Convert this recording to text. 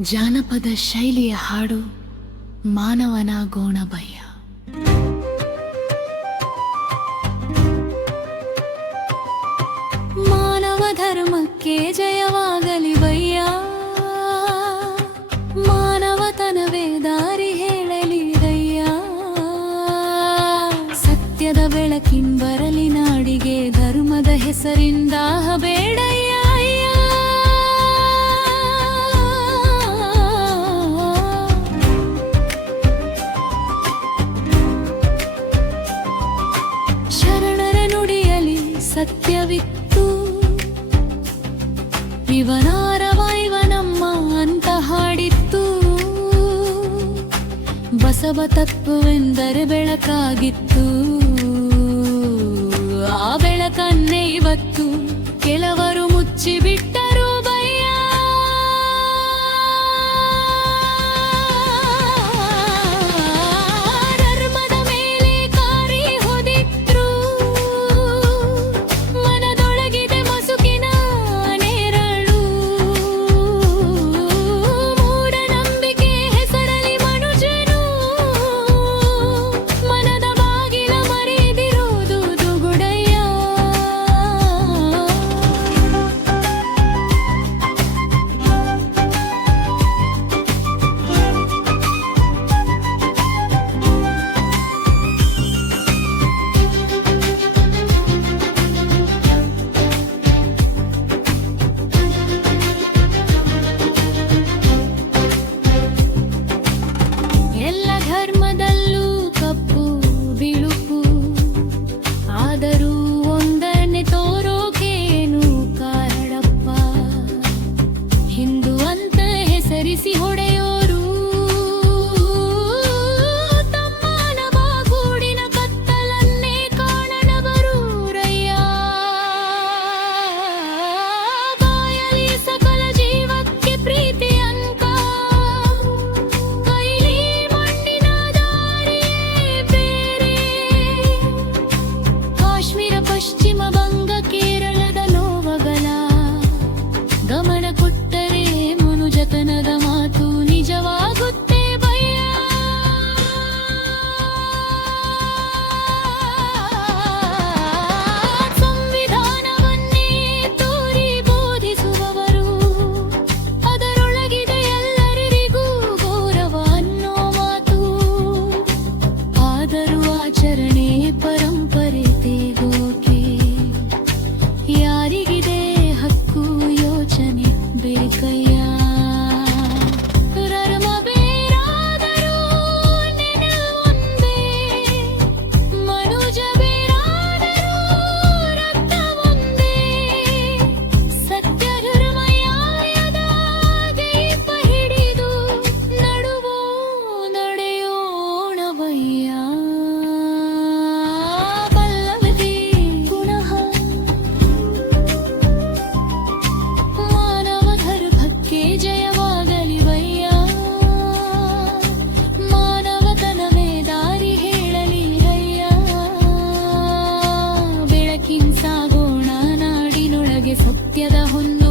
ಜಾನಪದ ಶೈಲಿಯ ಹಾಡು ಮಾನವನ ಗೋಣ ಭಯ ಮಾನವ ಧರ್ಮಕ್ಕೆ ಜಯವಾಗಲಿ ಭಯ್ಯ ಮಾನವತನವೇ ದಾರಿ ಹೇಳಲಿ ದಯ್ಯ. ಸತ್ಯದ ಬೆಳಕಿನ್ ಬರಲಿ ನಾಡಿಗೆ, ಧರ್ಮದ ಹೆಸರಿಂದ ಬೇಡ ಸತ್ಯವಿತ್ತು. ವಿವನಾರ ವೈವನಮ್ಮ ಅಂತ ಹಾಡಿತ್ತು. ಬಸವ ತತ್ವವೆಂದರೆ ಬೆಳಕಾಗಿತ್ತು. ಆ ಬೆಳಕನ್ನೇ ಇವತ್ತು ಸತ್ಯದ ಹೊನ್ನು